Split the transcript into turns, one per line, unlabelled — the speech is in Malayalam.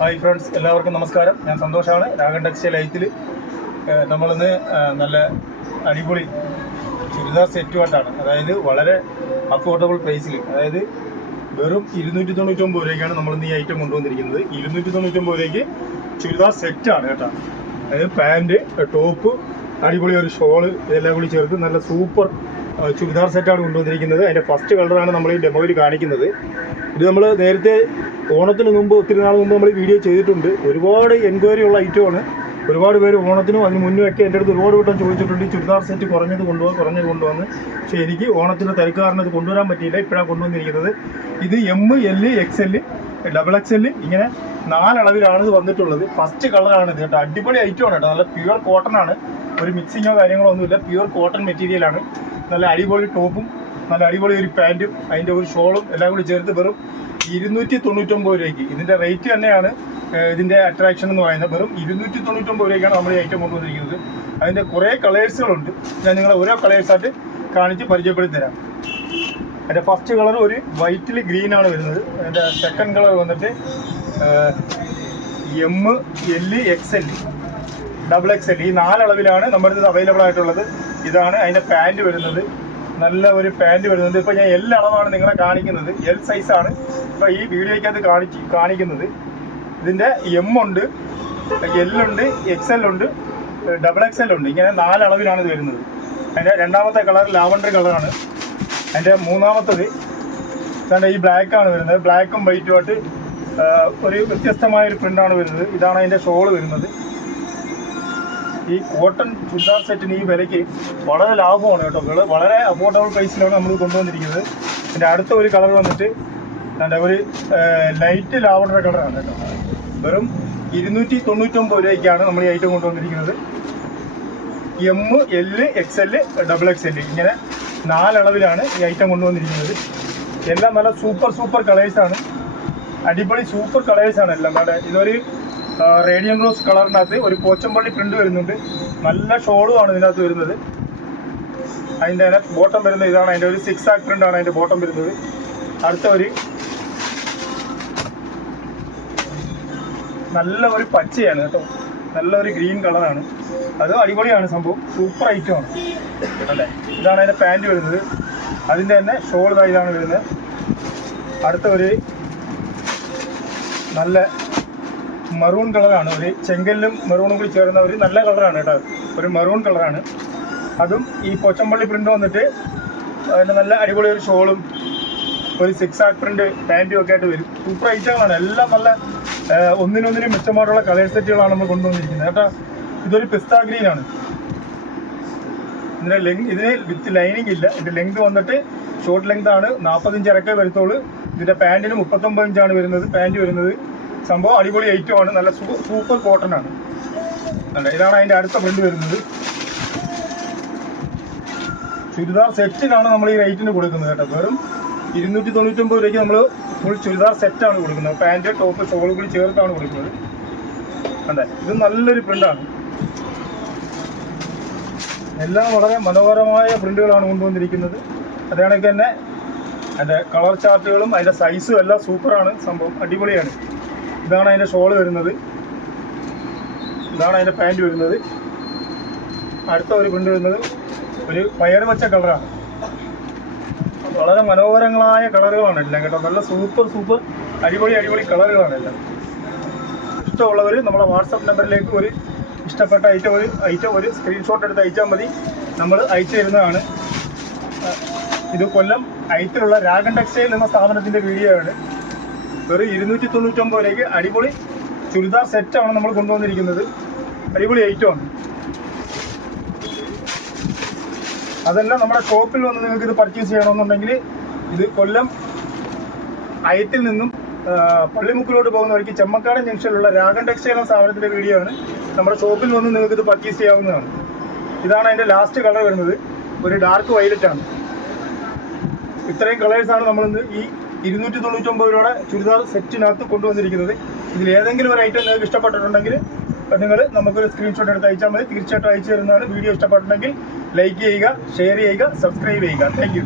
ഹായ് ഫ്രണ്ട്സ് എല്ലാവർക്കും നമസ്കാരം. ഞാൻ സന്തോഷാണ്. രാഗൻ ടെക്സ്റ്റൈൽ ഐറ്റിൽ നമ്മളിന്ന് നല്ല അടിപൊളി ചുരിദാർ സെറ്റുമായിട്ടാണ് അതായത് വളരെ അഫോർഡബിൾ പ്രൈസിൽ അതായത് വെറും ഇരുന്നൂറ്റി തൊണ്ണൂറ്റൊമ്പത് രൂപയ്ക്കാണ് നമ്മളിന്ന് ഈ ഐറ്റം കൊണ്ടുവന്നിരിക്കുന്നത്. ഇരുന്നൂറ്റി തൊണ്ണൂറ്റൊമ്പത് രൂപയ്ക്ക് ചുരിദാർ സെറ്റാണ് കേട്ടോ. അതായത് പാന്റ് ടോപ്പ് അടിപൊളി ഒരു ഷോൾ ഇതെല്ലാം കൂടി ചേർത്ത് നല്ല സൂപ്പർ ചുരിദാർ സെറ്റാണ് കൊണ്ടുവന്നിരിക്കുന്നത്. അതിന്റെ ഫസ്റ്റ് കളറാണ് നമ്മൾ ഈ ഡെമോയിൽ കാണിക്കുന്നത്. ഇത് നമ്മൾ നേരത്തെ ഓണത്തിന് മുമ്പ് ഒത്തിരി നാൾ മുമ്പ് നമ്മൾ ഈ വീഡിയോ ചെയ്തിട്ടുണ്ട്. ഒരുപാട് എൻക്വയറി ഉള്ള ഐറ്റമാണ് ഒരുപാട് പേര് ഓണത്തിനും അതിന് മുന്നേ ഒക്കെ എന്റെ അടുത്ത് ഒരുപാട് വട്ടം ചോദിച്ചിട്ടുണ്ട്. ഈ ചുരിദാർ സെറ്റ് കുറഞ്ഞത് കൊണ്ടുപോകാൻ കുറഞ്ഞത് കൊണ്ടുവന്ന് പക്ഷേ എനിക്ക് ഓണത്തിന്റെ തിരക്ക് ഇത് കൊണ്ടുവരാൻ പറ്റിയില്ല. ഇപ്പോഴാണ് കൊണ്ടുവന്നിരിക്കുന്നത്. ഇത് M L X L double X L ഇങ്ങനെ നാലളവിലാണ് ഇത് വന്നിട്ടുള്ളത്. ഫസ്റ്റ് കളറാണ് ഇത് കേട്ടോ. അടിപൊളി ഐറ്റമാണ് കേട്ടോ. നല്ല പ്യുവർ കോട്ടൺ ആണ്. ഒരു മിക്സിങ്ങോ കാര്യങ്ങളോ ഒന്നുമില്ല. പ്യുവർ കോട്ടൺ മെറ്റീരിയലാണ് നല്ല അടിപൊളി ടോപ്പും നല്ല അടിപൊളി ഒരു പാന്റും അതിന്റെ ഒരു ഷോളും എല്ലാം കൂടി ചേർത്ത് വെറും ഇരുന്നൂറ്റി തൊണ്ണൂറ്റൊമ്പത് രൂപയ്ക്ക്. ഇതിന്റെ റേറ്റ് തന്നെയാണ് ഇതിന്റെ അട്രാക്ഷൻ എന്ന് പറയുന്നത്. വെറും ഇരുന്നൂറ്റി തൊണ്ണൂറ്റൊമ്പത് രൂപയ്ക്കാണ് നമ്മൾ ഈ ഐറ്റം കൊണ്ടുവന്നിരിക്കുന്നത്. അതിന്റെ കുറേ കളേഴ്സുകളുണ്ട് ഞാൻ നിങ്ങളെ ഓരോ കളേഴ്സായിട്ട് കാണിച്ച് പരിചയപ്പെടുത്തി തരാം അതിന്റെ ഫസ്റ്റ് കളർ ഒരു വൈറ്റിൽ ഗ്രീൻ ആണ് വരുന്നത്. അതിന്റെ സെക്കൻഡ് കളർ വന്നിട്ട് M L X L double X L ഈ നാലളവിലാണ് നമ്മുടെ ഇത് അവൈലബിൾ ആയിട്ടുള്ളത്. ഇതാണ് അതിന്റെ പാന്റ് വരുന്നത്. നല്ല ഒരു പാന്റ് വരുന്നത്. ഇപ്പോൾ ഞാൻ എൽ അളവാണ് നിങ്ങളെ കാണിക്കുന്നത്. എൽ സൈസാണ് ഇപ്പോൾ ഈ വീഡിയോയ്ക്കകത്ത് കാണിച്ച് കാണിക്കുന്നത്. ഇതിന്റെ എം ഉണ്ട് എൽ ഉണ്ട് എക്സ് എൽ ഉണ്ട് ഡബിൾ എക്സ് എൽ ഉണ്ട്. ഇങ്ങനെ നാലളവിലാണ് ഇത് വരുന്നത്. അതിന്റെ രണ്ടാമത്തെ കളർ ലാവണ്ടർ കളറാണ്. അതിന്റെ മൂന്നാമത്തത് ഇതാണ്ട് ഈ ബ്ലാക്ക് ആണ് വരുന്നത്. ബ്ലാക്കും വൈറ്റുമായിട്ട് ഒരു വ്യത്യസ്തമായ ഒരു പ്രിന്റാണ് വരുന്നത്. ഇതാണ് അതിന്റെ ഷോൾ വരുന്നത്. ഈ കോട്ടൺ ചുരിദാർ സെറ്റിന് ഈ വിലയ്ക്ക് വളരെ ലാഭമാണ് കേട്ടോ. വളരെ അഫോർഡബിൾ പ്രൈസിലാണ് നമ്മൾ കൊണ്ടുവന്നിരിക്കുന്നത്. എന്റെ അടുത്ത ഒരു കളർ വന്നിട്ട് എന്റെ ഒരു ലൈറ്റ് ലാവണ്ടർ കളറാണ് കേട്ടോ. വെറും ഇരുന്നൂറ്റി തൊണ്ണൂറ്റൊമ്പത് രൂപയ്ക്കാണ് നമ്മൾ ഈ ഐറ്റം കൊണ്ടുവന്നിരിക്കുന്നത്. M L X L double X L ഇങ്ങനെ നാലളവിലാണ് ഈ ഐറ്റം കൊണ്ടുവന്നിരിക്കുന്നത്. എല്ലാം നല്ല സൂപ്പർ സൂപ്പർ കളേഴ്സാണ് അടിപൊളി സൂപ്പർ കളേഴ്സാണ് എല്ലാം. നമ്മുടെ ഇതൊരു റേഡിയം റോസ് കളറിനകത്ത് ഒരു പോച്ചമ്പള്ളി പ്രിന്റ് വരുന്നുണ്ട്. നല്ല ഷോളുമാണ് ഇതിനകത്ത് വരുന്നത്. അതിന്റെ ബോട്ടം വരുന്നത് ഇതാണ്. അതിന്റെ ഒരു സിക്സ് ആക് പ്രിന്റ് ആണ് അതിന്റെ ബോട്ടം വരുന്നത്. അടുത്ത ഒരു നല്ല ഒരു പച്ചയാണ് കേട്ടോ. നല്ല ഒരു ഗ്രീൻ കളറാണ്. അത് അടിപൊളിയാണ് സംഭവം. സൂപ്പർ ഐറ്റമാണ് അല്ലേ? ഇതാണ് അതിന്റെ പാന്റ് വരുന്നത്. അതിന്റെ തന്നെ ഷോൾ ഇതാണ് വരുന്നത്. അടുത്ത ഒരു നല്ല മറൂൺ കളറാണ് ഒരു ചെങ്കല്ലും മെറൂണും കൂടി ചേർന്ന ഒരു നല്ല കളറാണ് കേട്ടോ. ഒരു മറൂൺ കളറാണ് അതും ഈ പൊച്ചമ്പള്ളി പ്രിന്റ് വന്നിട്ട് അതിന്റെ നല്ല അടിപൊളി ഒരു ഷോളും ഒരു സിക്സ് ആക്ക് പ്രിന്റ് പാന്റും ഒക്കെ ആയിട്ട് വരും. സൂപ്പർ ഐറ്റങ്ങളാണ് എല്ലാം നല്ല ഒന്നിനൊന്നിനും മെച്ചമായിട്ടുള്ള കളേഴ്സ് സെറ്റുകളാണ് നമ്മൾ കൊണ്ടുവന്നിരിക്കുന്നത്. കേട്ടോ ഇതൊരു പിസ്ത ആണ് ഇതിന് ലെങ് ഇതിന് വിത്ത് ലൈനിങ് ഇല്ല. ഇതിന്റെ ലെങ്ത് വന്നിട്ട് ഷോർട്ട് ലെങ്ത് ആണ്. നാൽപ്പത്തഞ്ച് ഇറക്കേ വരുത്തുള്ളൂ. ഇതിന്റെ പാന്റിന് മുപ്പത്തൊമ്പത് ഇഞ്ചാണ് വരുന്നത്. പാന്റ് വരുന്നത് സംഭവം അടിപൊളി ഐറ്റം ആണ്. നല്ല സൂപ്പർ കോട്ടൺ ആണ്. അല്ല ഇതാണ് അതിന്റെ അടുത്ത ഫ്രണ്ട് വരുന്നത്. ചുരിദാർ സെറ്റിനാണ് നമ്മൾ ഈ റേറ്റിന് കൊടുക്കുന്നത് കേട്ടോ. വെറും ഇരുന്നൂറ്റി തൊണ്ണൂറ്റൊമ്പത് രൂപയ്ക്ക് നമ്മൾ ഫുൾ ചുരിദാർ സെറ്റാണ് കൊടുക്കുന്നത്. പാന്റ് ടോപ്പ് ഷോൾ കൂടി ചേർത്താണ് കൊടുക്കുന്നത്. അതെ ഇത് നല്ലൊരു പ്രിന്റാണ് എല്ലാം വളരെ മനോഹരമായ പ്രിന്റുകളാണ് കൊണ്ടുവന്നിരിക്കുന്നത്. അതേ തന്നെ അതിന്റെ കളർ ചാർട്ടുകളും അതിന്റെ സൈസും എല്ലാം സൂപ്പറാണ് സംഭവം അടിപൊളിയാണ്. ഇതാണ് അതിന്റെ ഷോൾ വരുന്നത്. ഇതാണ് അതിന്റെ പാന്റ് വരുന്നത്. അടുത്ത ഒരു പ്രിന്റ് വരുന്നത് ഒരു പയർ വെച്ച കളറാണ് വളരെ മനോഹരങ്ങളായ കളറുകളാണ് എല്ലാം കേട്ടോ. നല്ല സൂപ്പർ സൂപ്പർ അടിപൊളി അടിപൊളി കളറുകളാണ് എല്ലാം. ഇഷ്ടമുള്ളവർ നമ്മളെ വാട്സപ്പ് നമ്പറിലേക്ക് ഒരു ഇഷ്ടപ്പെട്ട ഐറ്റം ഒരു ഐറ്റം ഒരു സ്ക്രീൻഷോട്ട് എടുത്ത് അയച്ചാൽ മതി. നമ്മൾ അയച്ചു തരുന്നതാണ്. ഇത് കൊല്ലം ഐറ്റിലുള്ള രാഗൻ ടെക്സ്റ്റൈൽ എന്ന സ്ഥാപനത്തിന്റെ വീഡിയോ ആണ്. വെറും ഇരുന്നൂറ്റി രൂപയ്ക്ക് അടിപൊളി ചുരിദാർ സെറ്റാണ് നമ്മൾ കൊണ്ടുവന്നിരിക്കുന്നത്. അടിപൊളി ഐറ്റമാണ് അതെല്ലാം നമ്മുടെ ഷോപ്പിൽ വന്ന് നിങ്ങൾക്ക് ഇത് പർച്ചേസ് ചെയ്യണമെന്നുണ്ടെങ്കിൽ ഇത് കൊല്ലം അയത്തിൽ നിന്നും പള്ളിമുക്കിലോട്ട് പോകുന്ന വഴിക്ക് ചെമ്മക്കാടൻ ജംഗ്ഷനിലുള്ള രാഗൻ ടെക്സ്റ്റൈൽ എന്ന സ്ഥാപനത്തിന്റെ വീഡിയോ ആണ്. നമ്മുടെ ഷോപ്പിൽ വന്ന് നിങ്ങൾക്ക് ഇത് പർച്ചേസ് ചെയ്യാവുന്നതാണ്. ഇതാണ് അതിന്റെ ലാസ്റ്റ് കളർ വരുന്നത്. ഒരു ഡാർക്ക് വൈലറ്റ് ആണ്. ഇത്രയും കളേഴ്സാണ് നമ്മൾ ഇന്ന് ഈ ഇരുന്നൂറ്റി തൊണ്ണൂറ്റി ഒമ്പത് രൂപയുടെ ചുരിദാർ സെറ്റിനകത്ത് കൊണ്ടുവന്നിരിക്കുന്നത്. ഇതിൽ ഏതെങ്കിലും ഒരു ഐറ്റം നിങ്ങൾക്ക് ഇഷ്ടപ്പെട്ടിട്ടുണ്ടെങ്കിൽ നിങ്ങൾ നമുക്കൊരു സ്ക്രീൻഷോട്ട് എടുത്ത് അയച്ചാൽ മതി. തീർച്ചയായിട്ടും അയച്ചു തരുന്നതാണ്. വീഡിയോ ഇഷ്ടപ്പെട്ടിട്ടുണ്ടെങ്കിൽ ലൈക്ക് ചെയ്യുക ഷെയർ ചെയ്യുക സബ്സ്ക്രൈബ് ചെയ്യുക. താങ്ക്